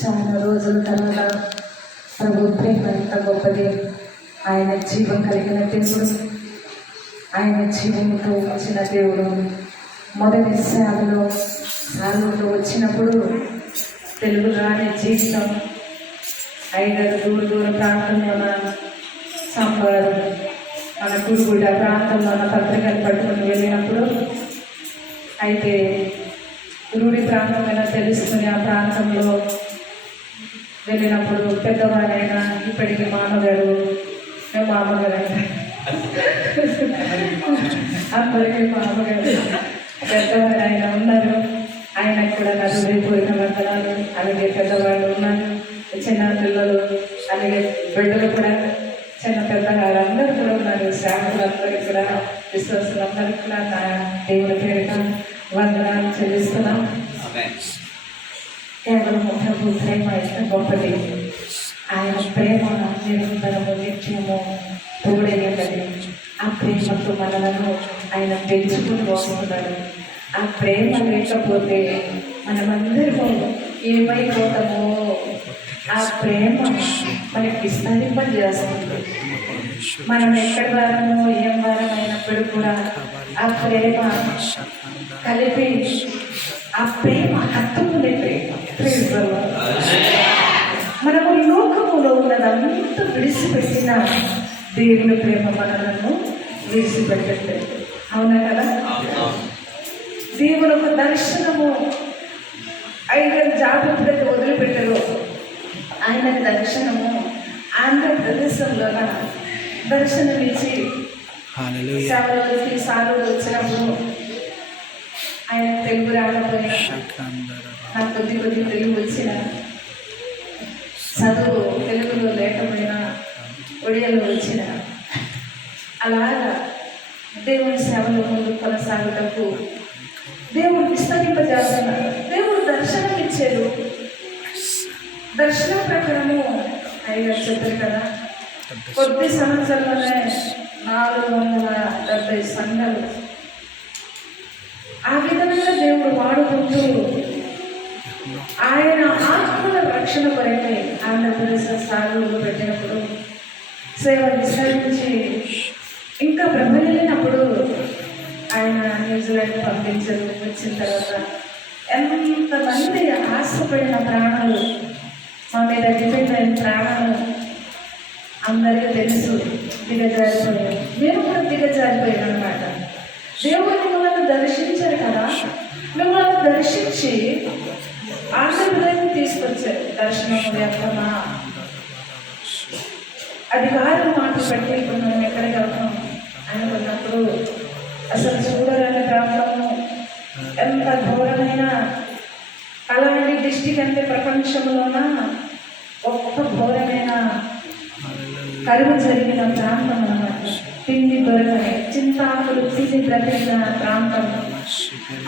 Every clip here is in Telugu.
చాలా రోజుల తర్వాత ప్రభు ప్రేమ ఎంత గొప్పది. ఆయన జీవం కలిగిన దేవుడు, ఆయన జీవంతో వచ్చిన దేవుడు. మొదటి సేవలో సాలులో వచ్చినప్పుడు తెలుగులోని జీవితం ఐదారు దూర ప్రాంతంలోన సంపారు మన కురుగుడ ప్రాంతంలో పత్రికలు పట్టుకుని వెళ్ళినప్పుడు అయితే రూఢి ప్రాంతమైనా తెలుసుకుని ఆ ప్రాంతంలో వెళ్ళినప్పుడు పెద్దవారైనా ఇప్పటికీ మామగారు అయినా అందరికీ మామగారు పెద్దవారైనా ఉన్నారు. ఆయనకు కూడా నా హృదయపూర్వక వందనాలు. అలాగే పెద్దవాళ్ళు ఉన్నారు, చిన్న పిల్లలు, అలాగే బిడ్డలు కూడా చిన్న పెద్దవాళ్ళు అందరూ కూడా ఉన్నారు. శ్రావకులందరికీ కూడా విశ్వాసులందరికీ కూడా నా దేవుడి పేరుట వందనాలు చెల్లిస్తున్నాం. కేవలం ప్రభు ప్రేమ ఎంత గొప్పది. ఆయన ప్రేమ నిరంతరము నిత్యము తోడైనది. ఆ ప్రేమతో మనలను ఆయన పెంచుకుని వస్తున్నాడు. ఆ ప్రేమ లేకపోతే మనమందరము ఏమైపోతామో ఆ ప్రేమ మనకి విస్తరింపజేస్తుంది. మనం ఎక్కడి వారమో ఏం వారం అయినప్పుడు కూడా ఆ ప్రేమ కలిపి ఆ ప్రేమ హత్తుకునే ప్రేమ. మనము లోకములో ఉన్నదంతా విడిచిపెట్టిన దేవుని ప్రేమ మనలను విడిచిపెట్టట్లేదు. అవునా కదా? దేవుని ఒక దర్శనము 5 జాగ్రత్తలు వదిలిపెట్టరు. ఆయన దర్శనము ఆంధ్రప్రదేశంలో దర్శనమిచ్చి సేవలోకి సాగులు వచ్చినప్పుడు ఆయన తెలుగు రాకపోయినా నాకు కొద్ది తెలుగు వచ్చిన చదువు తెలుగులో లేకపోయినా ఒడియాలో వచ్చిన అలాగా దేవుని సేవలో ముందు కొనసాగుటకు దేవుడు విస్తరింపజేస్తున్నారు. దేవుడు దర్శనం ఇచ్చారు. దర్శనం ప్రకారము అయ్యగారు చెప్పారు కదా, కొద్ది సంవత్సరంలోనే 470 సంఘాలు. ఆ విధంగా దేవుడు వాడుకుంటూ ఆయన ఆత్మల రక్షణ కొరకై ఆంధ్రప్రదేశ్ సాగులు పెట్టినప్పుడు సేవ విస్తరించి ఇంకా బ్రహ్మలినప్పుడు ఆయన న్యూజిలాండ్ పంపించారు. వచ్చిన తర్వాత ఎంతమంది ఆశపడిన ప్రాణాలు, మా మీద డిపెండ్ అయిన ప్రాణాలు అందరికీ తెలుసు దిగజారిపోయారు. మేము కూడా దిగజారిపోయాం అన్నమాట. దేవుడు మిమ్మల్ని దర్శించారు కదా, మిమ్మల్ని దర్శించి ఆంధ్రప్రదేశ్ తీసుకొచ్చారు. దర్శనం వ్యక్తమా అధికారులు మాటలు పెట్టి ఇప్పుడు మనం ఎక్కడికి వెళ్తాం అనుకున్నప్పుడు అసలు చూడలేని ప్రాంతము ఎంత ఘోరమైన అలాంటి డిస్టిక్ అంటే ప్రపంచంలోన గొప్ప ఘోరమైన కరువు జరిగిన ప్రాంతం అన్నమాట. తిండి దొరకని చింతాకులు తిండి బ్రతికిన ప్రాంతం.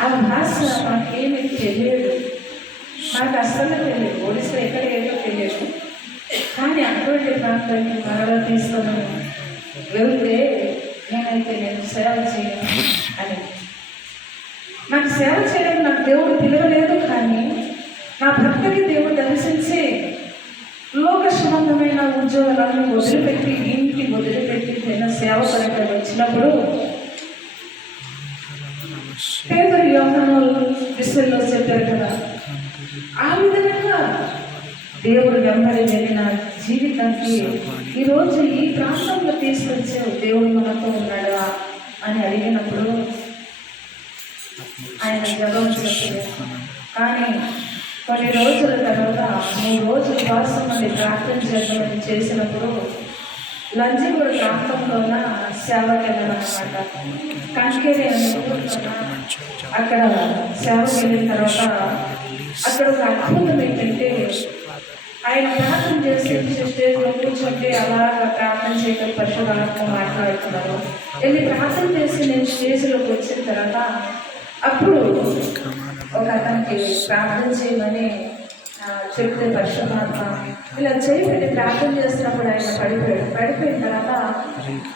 ఆ భాష మాకేమీ తెలియదు, నాకు అస్సలు తెలియదు. ఒడిస్సా ఎక్కడ ఏదో తెలియదు. కానీ అటువంటి ప్రాంతానికి మరలా తీసుకొని వెళ్తే నేను సేవ చేయను అని, నాకు సేవ చేయడానికి నాకు దేవుడు పిలవలేదు. కానీ నా భక్తికి దేవుడు దర్శించి లోక సంబంధమైన ఉద్యోగాలను వదిలిపెట్టి ఇంటికి వదిలిపెట్టి నేను సేవ కొరకు వచ్చినప్పుడు పేదరు యోహాను విషయంలో చెప్పారు కదా, ఆ విధంగా దేవుడు వెంబడి వెళ్ళిన జీవితానికి ఈరోజు ఈ ప్రాంతంలో తీసుకొచ్చే దేవుడు మనతో ఉన్నాడా అని అడిగినప్పుడు ఆయన జవాబు చెప్పారు. కానీ కొన్ని రోజుల తర్వాత 3 రోజులు ఉపవాసం అని ప్రార్థన చేద్దామని చేసినప్పుడు లంజగూడ ప్రాంతంలోన సేవకి వెళ్ళాలన్నమాట. కంకేరి అక్కడ సేవకి వెళ్ళిన తర్వాత అక్కడ ఒక అద్భుతం ఏంటంటే ఆయన ప్రార్థన చేసి స్టేజ్లో కూర్చుంటే అలాగా ప్రార్థన చేయడం పరిశుభ్రంగా మాట్లాడుతున్నారు. వెళ్ళి ప్రార్థన చేసి నేను స్టేజ్లోకి వచ్చిన తర్వాత అప్పుడు ఒక అతనికి ప్రార్థన చేయమని చెప్తే పరిశుభ్రాత్మ ఇలా చేయబెట్టి ప్రార్థన చేస్తున్నప్పుడు ఆయన పడిపోయిన తర్వాత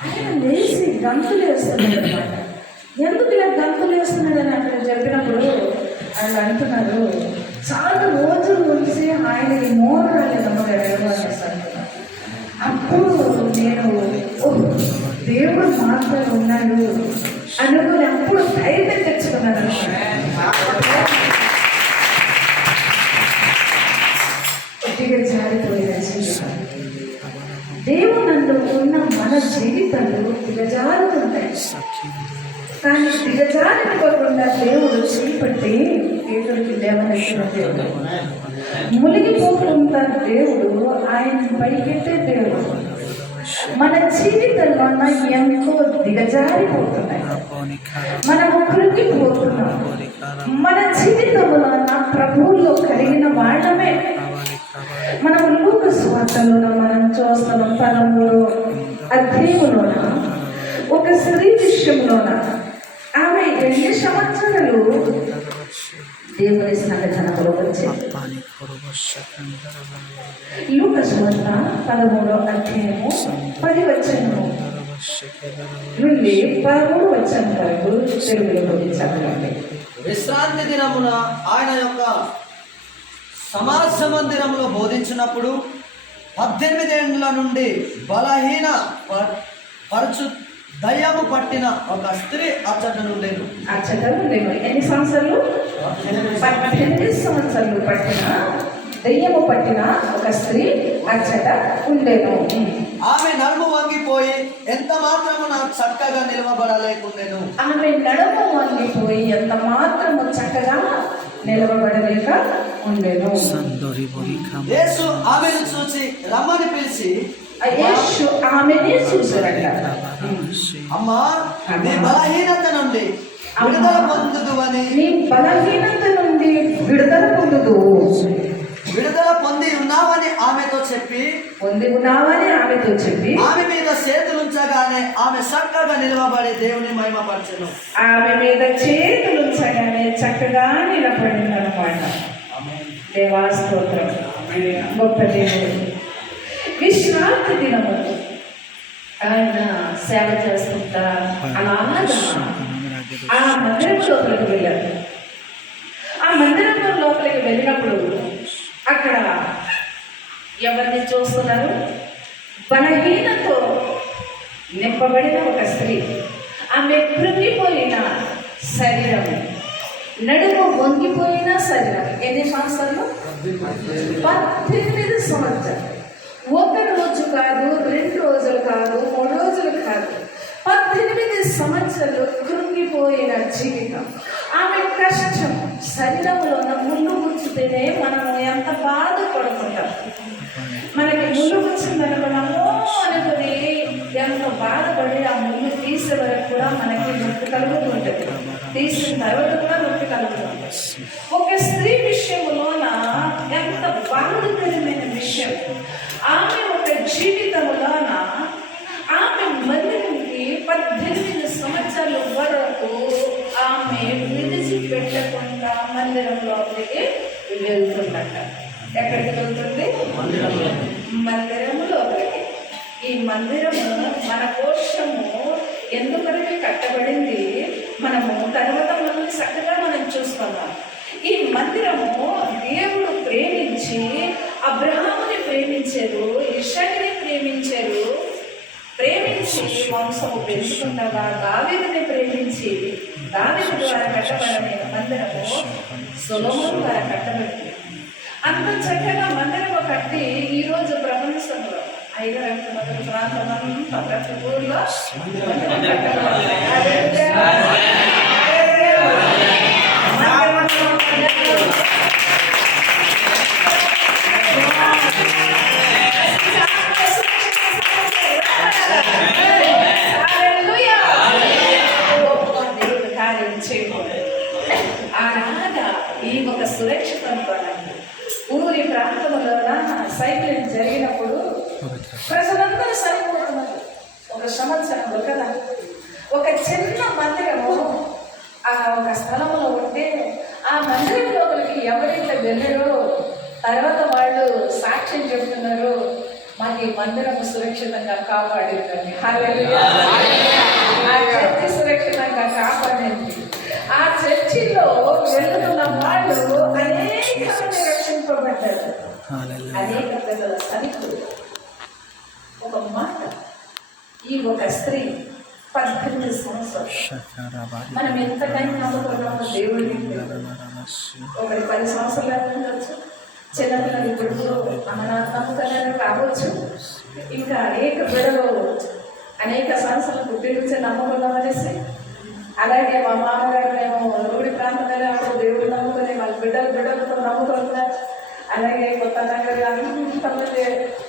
ఆయన లేచి గంతులు వేస్తున్నాడు అనమాట. ఎందుకు ఇలా గంతులు వేస్తున్నాడని అక్కడ చెప్పినప్పుడు ఆయన అంటున్నారు, చాలా రోజుల నుంచి ఆయన నాతో ఉన్నాడు అనుకున్నప్పుడు ధైర్యం తెచ్చుకున్నాను. దిగజారిపోయిన జీవితం దేవునందు ఉన్న మన జీవితాలు దిగజారుతుంటాయి. కానీ దిగజారిపోకుండా దేవుడు చేపట్టి దేవుడికి లేవనెత్తిన దేవుడు, మునిగిపోకుండా దేవుడు ఆయన పైకెత్తే దేవుడు. మన జీవితంలో ఎంతో దిగజారిపోతున్నాయి, మనము కృంగిపోతున్నాం. మన జీవితంలో ప్రభువులో కలిగిన వాళ్ళమే. మనం లూకా సువార్తలో మనం చూస్తున్నాం 13వ అధ్యాయంలోన ఒక స్త్రీ విషయంలోన ఆమె 2 సంవత్సరాలు దేవుని సన్నిధానంలో వచ్చింది. లూకా సువార్త 13వ అధ్యాయము 10 వచనము నుండి 13 వచనం వరకు తెలుగులో చదవండి. విశ్రాంతి దినమున ఆయన యొక్క సమాజ మందిరంలో బోధించినప్పుడు 18 ఏళ్ల నుండి బలహీన పరచు దయ్యము పట్టిన ఒక స్త్రీ అచ్చట నుండేను. ఎన్ని సంవత్సరాలు? 18 సంవత్సరాలు పట్టిన దయ్యము పట్టిన ఒక స్త్రీ అచ్చట ఉండేను. ఆమె నడుము వంగిపోయి ఎంత మాత్రము నాకు చక్కగా నిలవబడలేకుండెను. ఆమె నడుము వంగిపోయి ఎంత మాత్రము చక్కగా నిలవబడలేక ఉండేను. యేసు ఆమెను చూసి రమ్మని పిలిచి, యేసు ఆమెనే చూసారంట. అమ్మా, నీ బలహీనత నుండి విడుదల పొందుదు అని. నీ బలహీనత నుండి విడుదల పొందుదు. విడుదల పొంది ఉన్నావని ఆమెతో చెప్పి ఆమె మీద చేతులుంచగానే ఆమె చక్కగా నిలవబడి దేవుని మహిమపరచెను. ఆమె మీద చేతులుంచగానే చక్కగా నిలబడింది అనమాట. దేవా స్తోత్రం. గొప్ప దేవుడు. విశ్రాంతి దినము ఆయన సేవ చేస్తుంటా అలాగా ఆ మందిరం లోపలికి వెళ్ళారు. ఆ మందిరం లోపలికి వెళ్ళినప్పుడు అక్కడ ఎవరిని చూస్తున్నారు? బలహీనతో నింపబడిన ఒక స్త్రీ. ఆమె కృంగిపోయిన శరీరం, నడుము వంగిపోయిన శరీరం. ఎన్ని సంవత్సరాలు? 18 సంవత్సరాలు. ఒక రోజు కాదు, 2 రోజులు కాదు, 3 రోజులు కాదు, 18 సంవత్సరాలు కృంగిపోయిన జీవితం. ఆమె కష్టం. శరీరంలో ఉన్న ముళ్ళు గుచ్చితేనే మనము ఎంత బాధపడుతుంటాం. మనకి ముళ్ళు గుచ్చిందనుకున్నాము అనుకుని ఎంతో బాధపడి ఆ ముళ్ళు తీసే వరకు కూడా మనకి నొప్పి కలుగుతుంటుంది. తీసిన తర్వాత కూడా నొప్పి కలుగుతుంది. ఒక స్త్రీ విషయంలోన ఎంత బాధకరమైన విషయం. ఆమె ఒక జీవితంలోన ఆమె మందిరానికి 18 సంవత్సరాల వరకు ఆమె విడిచిపెట్టకుండా మందిరం లోపలికి వెళ్తుందట. ఎక్కడికి వెళ్తుంది? మందిరం లోపలికి. ఈ మందిరము మన కోసము ఎందుకని కట్టబడింది? మనము తర్వాత మనం చక్కగా మనం చూసుకుందాం. ఈ మందిరము దేవుడు ప్రేమించి అబ్రహాముని ప్రేమించారు, ఇషాకుని ప్రేమించి వంశము పెంచుకుండగా దావీదుని ప్రేమించి దావీదు ద్వారా కట్టబడిన మందిరము సొలొమోను ద్వారా కట్టబడింది. అంత చక్కగా మందిరము కట్టి ఈరోజు ప్రపంచంలో 5 ప్రాంతమంతా ప్రతి ఊళ్ళో ఈ ఒక సురక్షితంతో ఊరి ప్రాంతంలో సైక్లింగ్ జరిగినప్పుడు ప్రజలందరూ సరిపోతున్నారు. ఒక సంవత్సరంలో కదా ఒక చిన్న మందిరము ఆ ఒక స్థలంలో ఉంటే ఆ మందిరం లోపలికి ఎవరైతే వెళ్ళారో తర్వాత వాళ్ళు సాక్ష్యం చెబుతున్నారు, మాకు ఈ మందిరం సురక్షితంగా కాపాడిందని. ఆ చర్చి సురక్షితంగా కాపాడింది. ఆ చర్చిలో వెళ్తున్న వాళ్ళు అనేక మంది రక్షింపబడ్డారు. అనేక ప్రజల సరిహద్దు ఒక మాట. ఈ ఒక స్త్రీ 18 సంవత్సరాలు మనం ఎంతకైనా నమ్ముకున్నామో దేవుడిని. ఒకటి 10 సంవత్సరాలు ఉండొచ్చు, చిన్నపిల్లలు ఇప్పుడు మన నమ్మకాలను రావచ్చు. ఇంకా అనేక బిడలు అనేక సంవత్సరాలు పుట్టి నుంచి నమ్మకున్నామనేసి, అలాగే మా మామగారు మేము రూడి ప్రాంతంలో దేవుడు నమ్ముకొని వాళ్ళ బిడ్డలతో నమ్ముకుంటున్నారు. అలాగే కొత్త నగర్ అంతమంది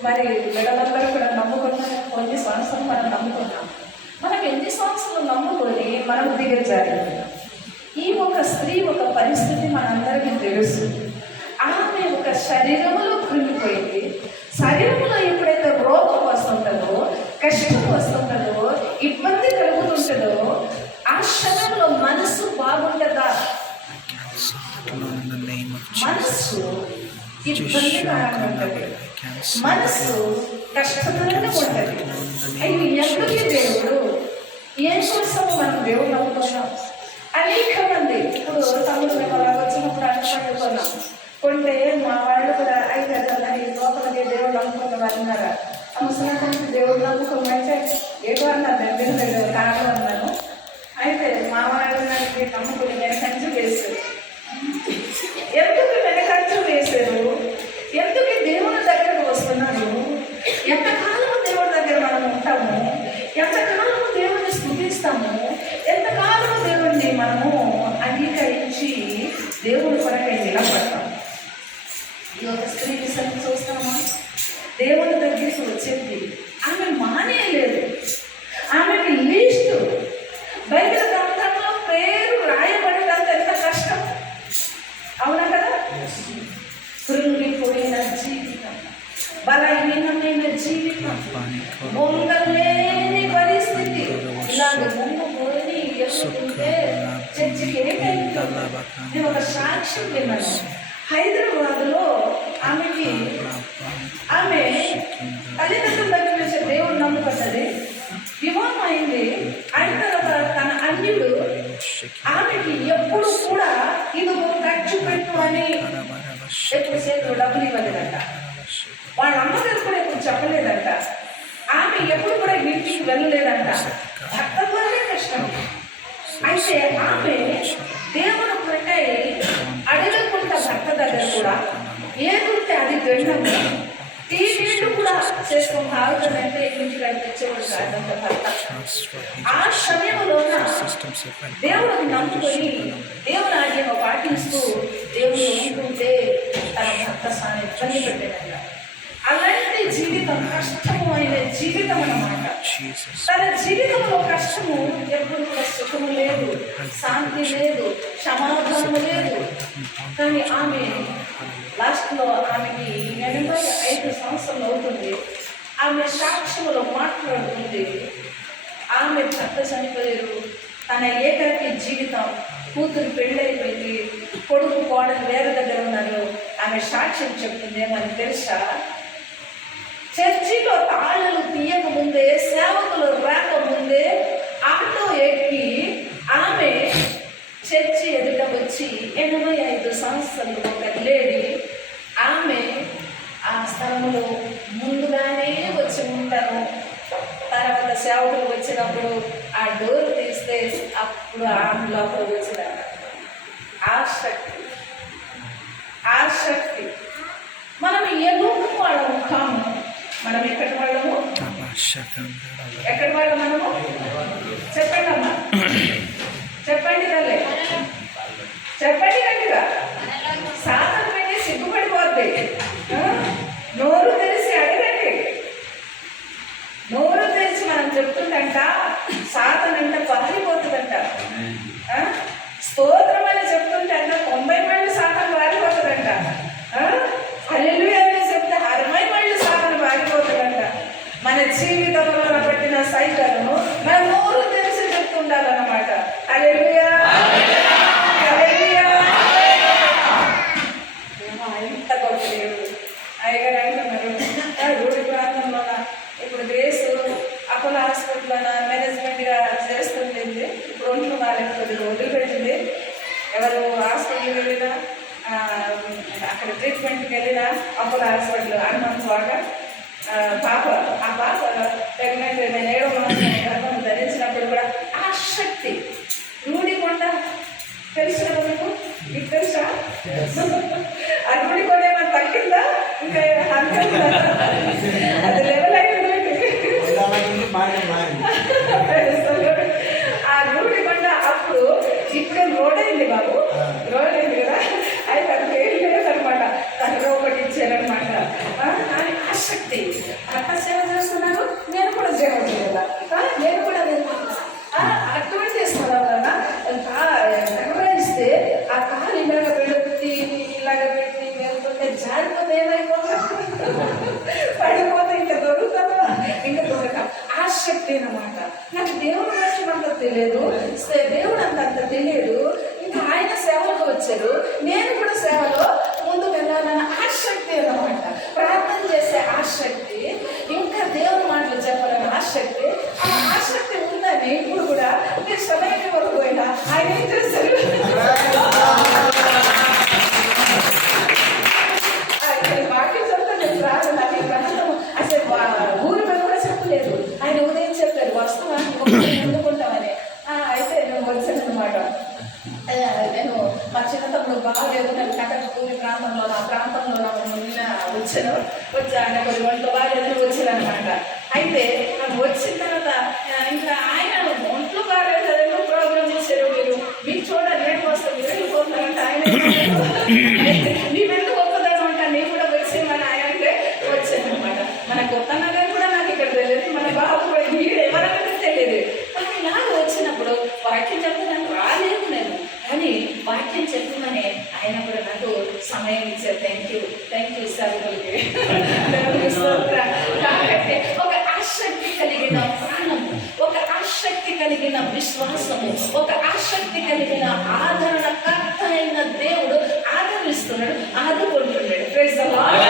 మరి బిడ్డలందరూ కూడా నమ్ముకుంటున్నాం. కొన్ని సంవత్సరాలు మనం నమ్ముకున్నాం. మనం ఎన్ని సంవత్సరాలు నమ్ముకొని మనం దిగజారి ఈ ఒక స్త్రీ ఒక పరిస్థితి మనందరికీ తెలుసు. ఆమె ఒక శరీరంలో కృంగిపోయింది. శరీరంలో ఎప్పుడైతే రోగం వస్తుంటుందో, కష్టం వస్తుంటుందో, ఇబ్బంది కలుగుతుంటుందో, ఆ క్షణంలో మనసు బాగుంటుందా? మనసు ఇబ్బందికరంగా ఉంటుంది, మనసు కష్టతరంగా ఉంటుంది. అయితే ఎందుకే దేవుడు ఏం కోసం మనం దేవుడు నమ్ముకున్నాం? అనేక మంది ఇప్పుడు తమ్ముడు మేము అలా వచ్చినప్పుడు అనుకుంటున్నాం. కొంటే మా వాళ్ళు కూడా అయితే లోపలికి దేవుడు నమ్ముకున్న వాళ్ళు ఉన్నారా? ముసలానికి దేవుడు నమ్ముకోమంటే ఏదో అన్నారు, దగ్గర కారణం అన్నాను. అయితే మా వాళ్ళు నమ్ముకుని వెనకంచు వేశారు. ఎందుకు వెనకంచు వేశారు? ఎందుకు దేవుని దగ్గరకు వస్తున్నాడు? ఎంతకాలం దేవుడి దగ్గర మనం ఉంటాము, ఎంతకాలం దేవుడిని స్తుతిస్తాము, ఎంతకాలం దేవుడిని మనము అంగీకరించి దేవుడి కొరకై నిలబడతాము. ఈ ఒక స్త్రీ విషయాన్ని చూస్తామా? దేవుని దగ్గరికి వచ్చింది, ఆమె మానేయలేదు. ఆమెకి లీస్ట్ బైబిల్ గ్రంథంలో పేరు రాయబడేదంత ఎంత కష్టం, అవునా కదా? కృంగిపోయిన జీవితం, బలహీనమైన జీవితం, మొంగలేని పరిస్థితి, ఇలాగ మొంగపోయి ఎదుర్కొంటే చర్చికి ఏమైంది? నేను ఒక సాక్ష్యం విన్నాను. హైదరాబాద్లో ఆమె తల్లిదండ్రుల దగ్గర నుంచి దేవుడు నమ్ముకున్నది, వివాహం అయింది. అయిన తర్వాత తన అన్యుడు ఆమెకి ఎప్పుడు కూడా ఇది ఖర్చు పెట్టు అని ఎప్పుడు చేతులు డబ్బులు ఇవ్వలేదంట. వాళ్ళ అమ్మగారు కూడా ఎప్పుడు చెప్పలేదంట. ఆమె ఎప్పుడు కూడా ఇంటికి వెళ్ళలేదంట. భర్త ద్వారే కష్టం. అయితే ఆమె దేవుడు కొరకై అడగకుండా భర్త దగ్గర కూడా ఏదుంటే అది తినడం, ఈ నీళ్లు కూడా చేసుకొని తాగుతానంటే ఇంటికి తెచ్చేవాడు కాదంట భర్త. ఆ సమయంలోన దేవుడిని నమ్ముకొని దేవుని ఆజ్ఞ పాటిస్తూ దేవుడు ఉంటుంటే తన భర్త స్థానం ఇబ్బంది పెట్టేదంట. అలాంటి జీవితం కష్టము అయిన జీవితం అన్నమాట. తన జీవితంలో కష్టము ఎప్పుడు కూడా సుఖము లేదు, శాంతి లేదు, సమాధానము లేదు. కానీ ఆమె లాస్ట్లో ఆమెకి 85 సంవత్సరాలు అవుతుంది. ఆమె సాక్ష్యంలో మాట్లాడుతుంది. ఆమె భర్త చనిపోయారు, తన ఏకాకి జీవితం, కూతురు పెళ్ళైపోయింది, కొడుకు కోడలు వేరే దగ్గర ఉన్నారు. ఆమె సాక్ష్యం చెప్తుంది ఏమని తెలుసా? చర్చిలో తాళాలు తీయకముందే, సేవకులు రాకముందే ఆటో ఎక్కి ఆమె చర్చి ఎదుట వచ్చి 85 సంవత్సరాలు ఒక లేడీ ఆమె ఆ స్థలంలో ముందుగానే వచ్చి ఉంటారు. తర్వాత సేవకులు వచ్చినప్పుడు ఆ డోర్ తీస్తే అప్పుడు ఆమె లోపల వచ్చినారు. ఆ శక్తి మనం ఏ లోకం వాళ్ళము కాము. మనం ఎక్కడి వాళ్ళము? ఎక్కడి వాళ్ళం మనము? చెప్పండి అమ్మా, చెప్పండి తల్లి, చెప్పండి గట్టిగా. సాధన పెట్టి సిగ్గుపడిపోద్ది. నోరు తెరిచి అడగండి. నోరు తెరిచి మనం చెప్తుందంట సాధన అంటే పారిపోతుందంట. స్తోత్రం అని చెప్తుంటే అంట 90 మంది సాధన పారిపోతుందంట. హల్లెలూయా అని చెప్తే 60 మంది సాధన పారిపోతుందంట. మన జీవితంలో పెట్టిన సైకిల్ను మన నోరు తెరిచి చెప్తుండాలన్నమాట. హల్లెలూయా, హల్లెలూయా. ఇంత గొప్ప దేవుడు అయ్యగారు అంటున్నారు. రూడి ప్రాంతంలోన ఇప్పుడు గ్రేసు అపోలో హాస్పిటల్ మేనేజ్మెంట్గా చేస్తుంటుంది. ఇప్పుడు ఒంట్లో బాగాలేకపోతే వదిలిపెట్టింది. ఎవరు హాస్పిటల్కి వెళ్ళినా, అక్కడ ట్రీట్మెంట్కి వెళ్ళినా అపోలో హాస్పిటల్ హనుమంత్ వాగా పాప ప్రెగ్నెంట్ 7వ మాసం గర్భం ధరించినప్పుడు కూడా ఆ గుడి కూడా ఏమైనా తగ్గిందా? ఇంకా అంతే ఉందా? అది లెవెల్ అయిపోయింది. ఆ గుడి కొండ అప్పుడు ఇప్పుడే రోడ్ అయింది బాబు, రోడ్ అయింది కదా, అయితే అది ఏం లేదనమాట. తనలో ఒకటి ఇచ్చారనమాట. కానీ ఆసక్తి, అట్లా సేవ చేస్తున్నాను, నేను కూడా సేవ చేయాలి, నేను కూడా అటువంటి ఇస్తున్నాను కదా. నిర్వహిస్తే ఆ కాలు ఇలాగ పెట్టి ఇలాగ పెట్టి వెళ్తుంటే జారిపోతే ఏమైపోతా, పడిపోతే ఇంకా దొరుకుతుందా, ఇంకా దొరక. ఆసక్తి అనమాట. నాకు దేవుడు విషయం అంత తెలియదు, దేవుడు అంత తెలియదు. ఇంకా ఆయన సేవలకు వచ్చారు, నేను కూడా సేవలో ముందుకు వెళ్ళాలన్న ఆసక్తి అన్నమాట. ప్రార్థన చేసే ఆసక్తి, ఇంకా దేవుని మాటలు చెప్పాలన్న ఆసక్తి. ఆ ఆసక్తి ఉందని ఇప్పుడు కూడా మీరు సమయం వరకు పోయినా ఆయన ఏం చేస్తారు, వాక్యం చెప్తా. నేను రాదు, నాకు గ్రహణం అసలు ఊరి మీద కూడా చెప్పలేదు. ఆయన ఉదయం చెప్పారు వస్తున్నాను ఎందుకుంటామని. అయితే నేను వచ్చాను అనమాట. నేను మా చిన్న తమ్ముడు బాగాలేదు, నేను కటకపూరి ప్రాంతంలో నా ప్రాంతంలో వచ్చా ఆయన కొన్ని ఒంట్లో బాగాలేదని వచ్చానమాట. అయితే వచ్చిన తర్వాత ఇంకా ఆయన ఒంట్లో బాగాలేదు కదండి, ప్రోగ్రామ్ చేశారు మీరు, మీకు చూడాలి రేపు వస్తాం, మీరు వెళ్ళిపోతున్నారంటే ఆయన మేము ఎందుకు ఒక్కదానమాట, నేను కూడా వచ్చేమని ఆయన అంటే వచ్చానమాట. మన కొత్త నగర్ కూడా నాకు ఇక్కడ తెలియదు, మన బాబు కూడా వీడు ఎవరైనా తెలియదు. కానీ ఇలాగ వచ్చినప్పుడు వాక్యం చెప్పడానికి రాలేదు నేను, కానీ వాక్యం చెప్పమని ఆయన కూడా నాకు సమయం ఇచ్చారు. Thank you sir. కాబట్టి ఒక ఆసక్తి కలిగిన ప్రాణము, ఒక ఆసక్తి కలిగిన విశ్వాసము, ఒక ఆసక్తి కలిగిన ఆదరణకర్త అయిన దేవుడు ఆదరిస్తున్నాడు, ఆదుకుంటున్నాడు. Praise the lord.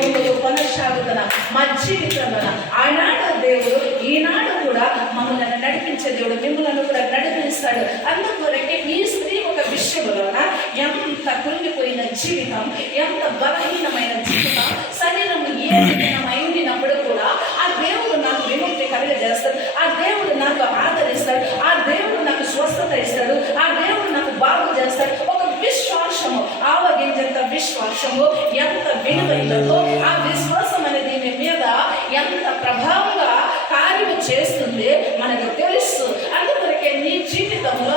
ముందుకు కొనసాగుతున్న మా జీవితంలో ఆనాడు దేవుడు ఈనాడు కూడా మమ్మల్ని నడిపించే దేవుడు మిమ్మల్ని కూడా నడిపిస్తాడు. అందుకొరకే ఈ స్త్రీ ఒక విషయంలోన ఎంత కృంగిపోయిన జీవితం, ఎంత బలహీనమైన జీవితం, శరీరం ఏ విధమైనప్పుడు కూడా ఆ దేవుడు నాకు విముక్తి కలుగజేస్తాడు, ఆ దేవుడు నాకు ఆదరిస్తాడు, ఆ దేవుడు నాకు స్వస్థత ఇస్తాడు, ఆ దేవుడు నాకు బాగు చేస్తాడు. ఒక విశ్వాసము, ఆవగింజంత విశ్వాసము ఎంత విలువైనదో, ఆ విశ్వాసం అనేది మీ మీద ఎంత ప్రభావంగా కార్యం చేస్తుంది మనకు తెలుసు. అందుకొరకే నీ జీవితంలో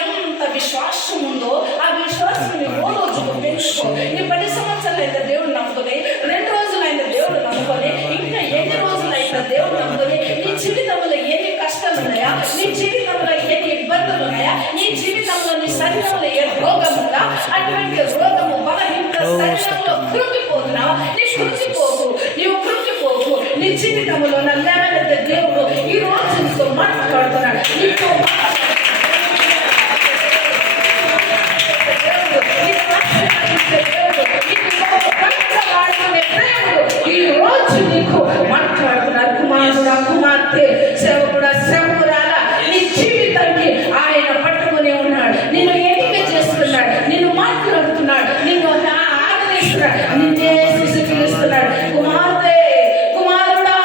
ఎంత విశ్వాసం ఉందో ఆ విశ్వాసం ఓ రోజు పెంచుకో. నీ 10 సంవత్సరాలు అయితే దేవుడు నమ్ముకొని, 2 రోజులు అయితే దేవుడు నమ్ముకొని, ఇంకా ఎన్ని రోజులు అయితే దేవుడు నమ్ముకొని, నీ జీవితంలో ఎన్ని కష్టాలు ఉన్నాయా, నీ జీవితంలో ఎన్ని ఇబ్బందులు ఉన్నాయా, నీ జీవితంలో నీ శరీరంలో ఏ రోగం ఉందా, అటువంటి రోగము బలహీనత శరీరంలో కృంగిపోతున్నావా, నీ కృంగిపోకు, నీవు కృంగిపోకు. నీ జీవితంలో లేవనెత్తే దేవుడు ఈ రోజు నీతో మాట్లాడుతున్నాడు. నీతో ఈ రోజు నీకు మాట్లాడుతున్నారు. కుమారుడా, కుమార్తె, సేవకుడా, సేవకురాలా, నీ జీవితానికి ఆయన పట్టుకునే ఉన్నాడు. నిన్ను ఎంపిక చేస్తున్నాడు, నిన్ను మాట్లాడుతున్నాడు, నిన్ను ఆదరిస్తున్నాడు, నిన్నే పిలుస్తున్నాడు. కుమార్తె, కుమారుడా,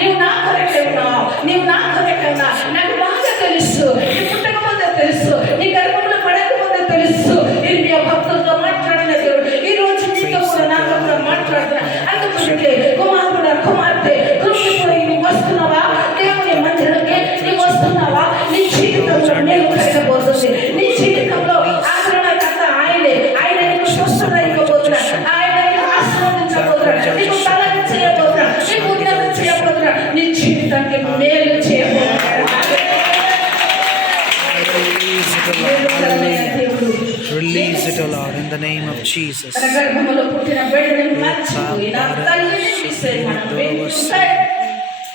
నీవు నా కొరకే ఉన్నావు, నీవు నా కొరకే ఉన్నావు. నాకు బాగా తెలుసు, నీ పుట్టకముందే తెలుసు, నీ గర్భంలో పడకముందే తెలుసు. ఇర్మియా భక్తులతో మాట్లాడిన దేవుడు ఈ రోజు నీతో కూడా నాతో కూడా మాట్లాడుతున్నాడు. అందుకే కుమారుడా, కుమార్తె, కృషిపోయి నీవు వస్తున్నావా దేవుని మందిరానికి, నీవు వస్తున్నావా, నీ జీవితంలో నేను కలగబోతుంది. నీ జీవితంలో ఆదరణకర్త ఆయనే. ఆయన నీకు స్వస్థత ఇవ్వబోతున్నాడు, ఆయన నీకు ఆశీర్వదించబోతున్నాడు, నీకు తలన చేయబోతున్నాడు, నీకు ఉన్నతం చేయబోతున్నాడు, నీ జీవితానికి మేలు చేయబోతున్నాడు. Release it, O Lord, in the name of Jesus. గర్భములో పుట్టిన బిడ్డని మర్చిపోయిన తల్లిని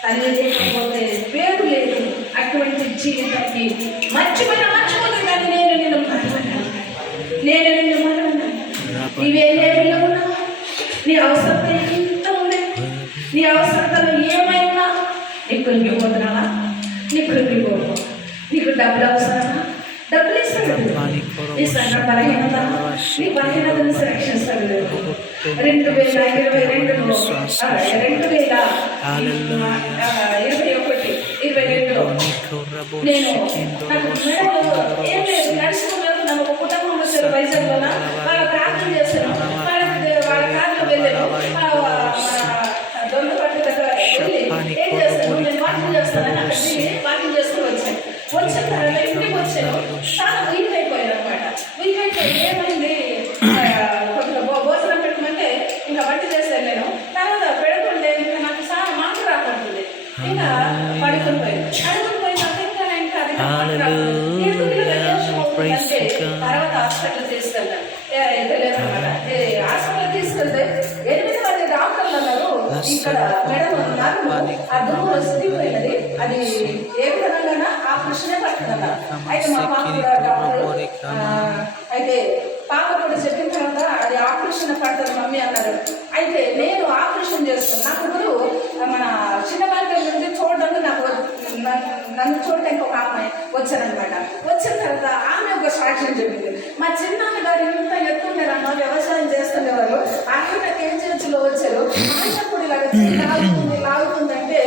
తల్లి లేకపోతే పేరు లేదు. అటువంటి జీవితానికి మర్చిపోతుంది. కానీ నేను నిన్ను మరవను, నేను నిన్ను మరవను. నీవే లేవిలో ఉన్నావా, నీ అవసరత ఎంత ఉంది, నీ అవసరతలు ఏమైనా నీకు కృంగిపోతున్నావా, నీకు కృంగిపోవు. నీకు డబ్బులు అవసరమా, డబ్బులు ఇస్తాడు. నీ సంఘ బలహీనత, నీ బలహీనతను రక్షిస్తాడు. 2022 2021 22 నేను నాకు మెడలో ఏం లేదు, నడుచుకుని వెళ్తున్నాను. ఒక కుటుంబం వచ్చారు వైజాగ్లోన, వాళ్ళ ప్రార్థన చేశాను. వాళ్ళ కార్లో వెళ్ళాను. దొంగపట్టు దగ్గర వెళ్ళి ఏం చేస్తాను, నేను వాకింగ్ చేస్తానని అక్కడ దిగి వాకింగ్ చేసుకుని వచ్చాను. వచ్చిన తర్వాత ఇంటికి వచ్చాను. చాలా వీక్ అయిపోయాను అనమాట. వీక్ అయిపోయి ఏమైంది, కొంచెం భోజనం పెట్టమంటే ఇంకా వంట చేశాను నేను. తర్వాత పెడుతుంటే ఇంకా నాకు చాలా మాట రాకుంటుంది. ఇంకా పడుకుని పోయాను. ఇంకా అది తర్వాత హాస్పిటల్ తీసుకెళ్ళాను. హాస్పిటల్ తీసుకెళ్తే 8 మంది డాక్టర్లు అన్నారు, ఇక్కడ మేడం నాకు ఆ దుమ్ము వస్తుపోయినది, అది ఏ విధంగా ఆపరేషనే పడుతుందన్నారు. అయితే మా పాప కూడా డాక్టర్ అయితే పాప కూడా చెప్పిన తర్వాత అది ఆపరేషన్ పడుతుంది మమ్మీ అన్నారు. అయితే నేను ఆపరేషన్ చేస్తాను. నాకు ఇప్పుడు మన చిన్న బాలిక నుంచి చూడడానికి నన్ను చూడటానికి ఒక అమ్మాయి వచ్చారనమాట. వచ్చిన తర్వాత ఆమె ఒక సాక్ష్యం చెప్పింది. మా చిన్నాన్న గారు ఇంత ఎత్తుండేరమ్మా, వ్యవసాయం చేస్తుండేవారు. ఆయన కేజీహెచ్లో వచ్చారు. ఆయన కూడా ఇలా లాగుతుందంటే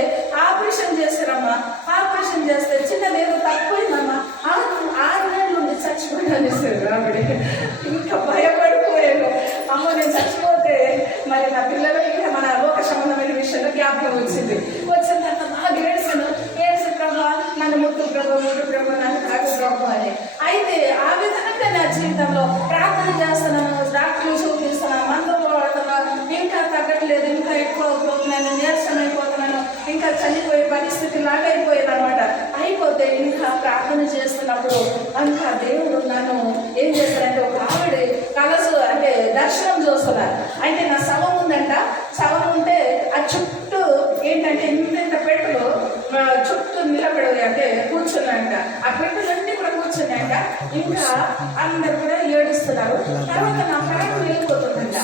ఆపరేషన్ చేశారమ్మా. ఆపరేషన్ చేస్తే చిన్నదేదో తక్కువైందమ్మా, 6 నెలల నుండి చచ్చిపోయాను సార్ ఆవిడ. ఇంకా భయపడిపోయాను. అమ్మ నేను చచ్చిపోతే మరి నా పిల్లలకి ఇంకా మన లోక సంబంధమైన విషయంలో జ్ఞాపకం వచ్చింది. వచ్చిన తర్వాత బాగా ఏడ్చాను. ప్రభా నన్ను ముట్టు ప్రభు నన్ను కాదు ప్రభు అని. అయితే ఆ విధంగా నా జీవితంలో ప్రార్థన చేస్తున్నాను, డాక్టర్లు చూపిస్తున్నాను, మందులు వాడుతున్నాను. ఇంకా తగ్గట్లేదు, ఇంకా ఎక్కువ అయిపోతున్నాను, నీరసం అయిపోతున్నాను, ఇంకా చనిపోయే పరిస్థితి లాగా అయిపోయాను అనమాట. అయిపోతే ఇంకా ప్రార్థన చేస్తున్నప్పుడు ఇంకా దేవుడు నన్ను ఏం చేస్తారంటే, ఒక ఆవిడ కలసు అంటే దర్శనం చూస్తున్నారు. అయితే నా శవం ఉందంట. శవం ఉంటే ఆ చుట్టూ ఏంటంటే ఇంత పెట్టులు చుట్టూ నిలబడి అంటే కూర్చున్నాక, ఆ పెట్టెలన్నీ కూడా కూర్చున్నాక ఇంకా అందరు కూడా ఏడుస్తున్నారు. తర్వాత నా ప్రాణం వెళ్ళిపోతుందంట.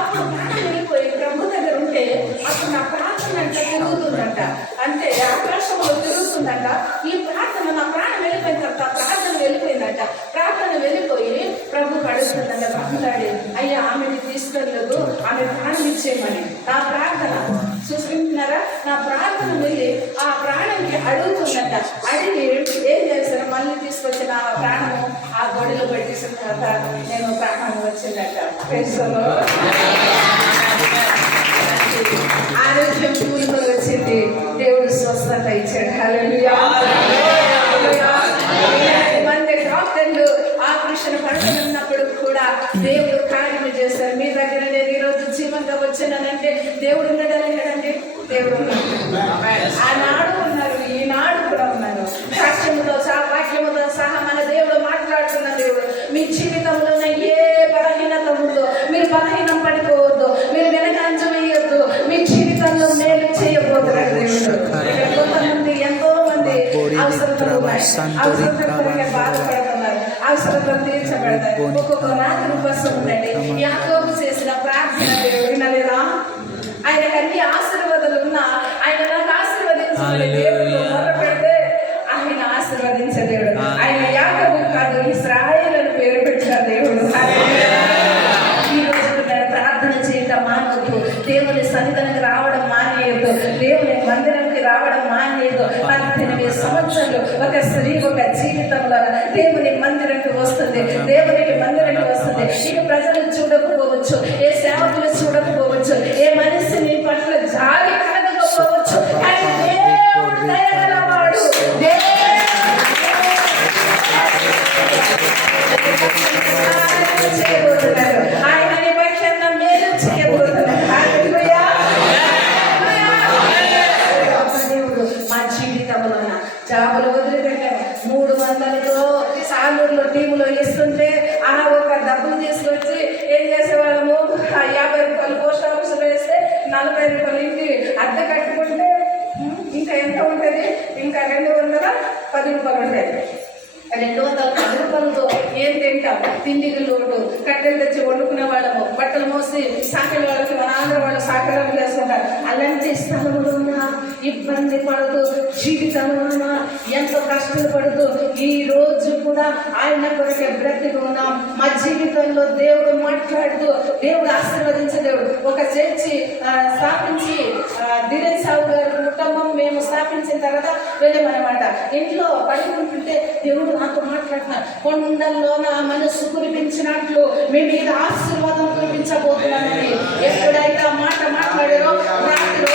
అప్పుడు ప్రాణం వెళ్ళిపోయి ప్రభు దగ్గర ఉంటే అప్పుడు నా ప్రార్థన అంట తిరుగుతుందంట. అంటే ఆకాశంలో తిరుగుతుందంట. ఈ ప్రార్థన నా ప్రాణం వెళ్ళిపోయిన తర్వాత ప్రార్థన వెళ్ళిపోయిందంట. ప్రార్థన వెళ్ళిపోయి ప్రభు పడుతుందంట. బ్రహ్మలాడి అయ్యా ఆమెని తీసుకెళ్ళలేదు, ఆమె ప్రాణం ఇచ్చేయమని. నా ప్రార్థన చూసుకుంటున్నారా, నా ప్రార్థన వెళ్ళి ఆ ప్రాణంకి అడుగుతుందంట. అడిగి ఏం చేశారు, మళ్ళీ తీసుకొచ్చిన ఆ ప్రాణము ఆ గొడిలో పెట్టేసిన తర్వాత నేను ప్రాణం వచ్చిందట. ఆరోగ్యం పూర్తిగా వచ్చింది. దేవుడు స్వస్థత ఇచ్చాడు. హల్లెలూయా. మంది డాక్టర్లు ఆపరేషన్ పడుతున్నప్పుడు కూడా దేవుడు కార్యం చేస్తారు. మీ దగ్గర నేను ఈరోజు జీవంగా వచ్చానంటే దేవుడు ఉండడండి. దేవుడు ఆనాడు ఉన్నారు, ఈనాడు కూడా ఉన్నారు. సాక్ష్యముతో సహా వాక్యముతో సహా మన దేవుడు మాట్లాడుతున్న దేవుడు. మీ జీవితంలో ఏ బలహీనత ఉందో మీరు బలహీనం పడిపోవద్దు, మీరు వెనకంజ వేయొద్దు. మీ జీవితంలో మేలు చేయబోతున్నారు దేవుడు. కొంతమంది ఎంతో మంది అవసరంతో బాధపడుతున్నారు, అవసరంతో తీర్చబడతారు. ఒక్కొక్క రాత్రి ఉపవాసం ఉండండి. యాకోబు చేసిన ప్రార్థన దేవుడు వినలేదా? ఆయనకు అన్ని ఆశీర్వాదాలు ఉన్నా ఆయన నాకు ఆశీర్వదించమని దేవుడు మొదలు పెడితే ఆయన ఆశీర్వదించే దేవుడు. ఆయన యాకోబు కాదు, ఇశ్రాయేలు అని పేరు పెట్టిన దేవుడు. ఈ రోజు ప్రార్థన చేయటం మానవద్దు, దేవుని సన్నిధానికి రావడం మానేయద్దు, దేవుని మందిరంకి రావడం మానేయద్దు. 18 సంవత్సరాలు ఒక స్త్రీ ఒక జీవితంలో దేవుని మందిరంకి వస్తుంది, దేవునికి మందిరంకి వస్తుంది. ఇక ప్రజలు చూడకపోవచ్చు, ఏ సేవకులు చూడకపోవచ్చు, ఏ మనిషి నీ పట్ల జాలి కలగకపోవచ్చు. ఆయన దేవుడు దయగలవాడు. చేయబోతున్నారు. ఆయన నీ పక్షాన మేలు చేయబోతున్నారు. హల్లెలూయా. దేవుడు మా జీవితంలో జాబులు వదిలిపెట్టాము. 300తో సాలూరులో టీములో ఇస్తుంటే ఆ ఒక డబ్బులు తీసుకొచ్చి ఏం చేసేవాళ్ళము, 50 రూపాయలు పోస్ట్ ఆఫీసులో వేస్తే 40 రూపాయలు ఇంటి అద్దె కట్టుకుంటే ఇంకా ఎంత ఉంటుంది, ఇంకా 210 రూపాయలు ఉంటాయి. 210 రూపాయలతో ఏం తింటాం? తింటాం, తిండికి లోటు, కట్టెలు తెచ్చి వండుకునే వాళ్ళము, బట్టలు మోసి సాకెల వాళ్ళకి మన ఆంధ్ర వాళ్ళు సాకెలు చేస్తుంటారు. అలాంటి స్థలంలోన ఇబ్బంది పడుతూ జీవితంలోన ఎంతో కష్టాలు పడుతూ ఈ రోజు కూడా ఆయన కొరకే బ్రతికి ఉన్నాం. మా జీవితంలో దేవుడు మాట్లాడుతూ దేవుడు ఆశీర్వదించే దేవుడు. ఒక చర్చి స్థాపించి ధీరజ్ సాగు గారి కుటుంబం మేము స్థాపించిన తర్వాత వెళ్ళామన్నమాట. ఇంట్లో పడుకుంటుంటే దేవుడు నాతో మాట్లాడుతున్నారు, కొండల్లో నా మనసు కురిపించినట్లు మీ మీద ఆశీర్వాదం కురిపించబోతున్నానని. ఎప్పుడైతే ఆ మాట మాట్లాడారో రాత్రి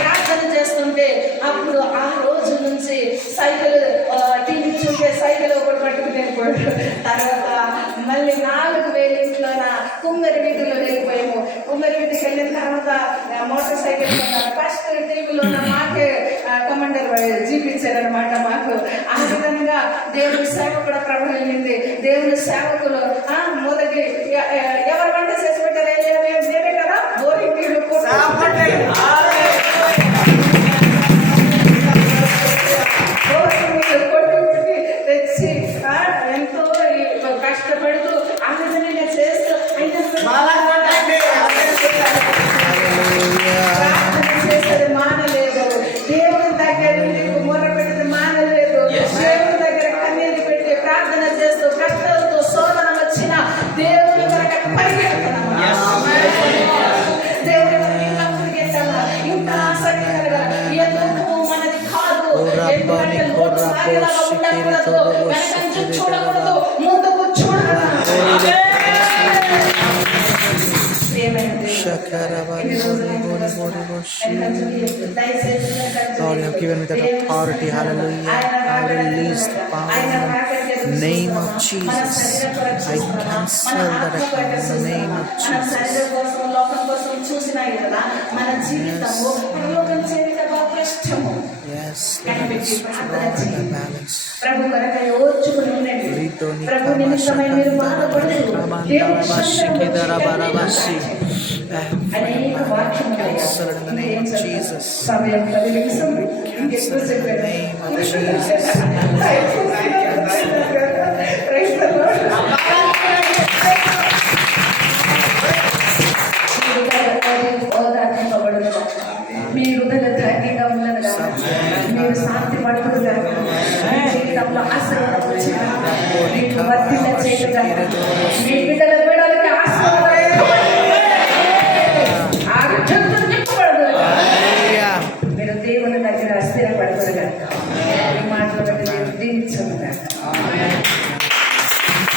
ప్రార్థన చేస్తుంటే అప్పుడు ఆ రోజు నుంచి సైకిల్ టీవీ చూసే సైకిల్ ఒకటి పట్టుకుని వెళ్ళిపోయాడు. తర్వాత మళ్ళీ 4,000 ఇంట్లో కుమ్మరి వీధిలో వెళ్ళిపోయాము. కుమ్మరి వీధికి వెళ్ళిన తర్వాత మోటార్ సైకిల్ ఫస్ట్ టీవీలో మాకే కమాండర్ చూపించారనమాట మాకు. ఆ విధంగా దేవుని సేవ కూడా ప్రభావించింది. దేవుని సేవకులు మొదటి ఎవరు వంట చేసి పెట్టారు నేనే కదా బోరింగ్ నీళ్ళు కొట్టి తెచ్చి ఎంతో కష్టపడుతూ ఆ విధంగా చేస్తూ ప్రార్థన చేసేది మానలేదు. దేవుని దగ్గర మొర్ర పెట్టేది మానలేదు. దేవుని దగ్గర కన్నీరు పెట్టి ప్రార్థన చేస్తూ కష్టాలతో శోధన వచ్చిన దేవుని వరకు పరిగెడుతున్నాము. దేవుని వరకు ఇంకా పరిగెత్తాలా, ఇంకా ఆసక్తి కలగాలి. ఎందుకు మనది కాదు, ఎందుకంటే లోటు సాగేలాగా ఉండకూడదు, వెనకంచు చూడకూడదు, ముందుకు చూడాలి. Lord, you have given me that authority. Hallelujah. I release the power in the name of Jesus. I cancel that attack in the name of Jesus. Yes, Lord, restore the balance. Cancel in the name of Jesus. Cancel in the name of Jesus. మీ హృదయ ధైర్యంగా ఉన్నది మీరు శాంతి పడుతుంది జీవితంలో ఆశీర్వాదం వచ్చిన మీకు వర్తిల్ల చేయగా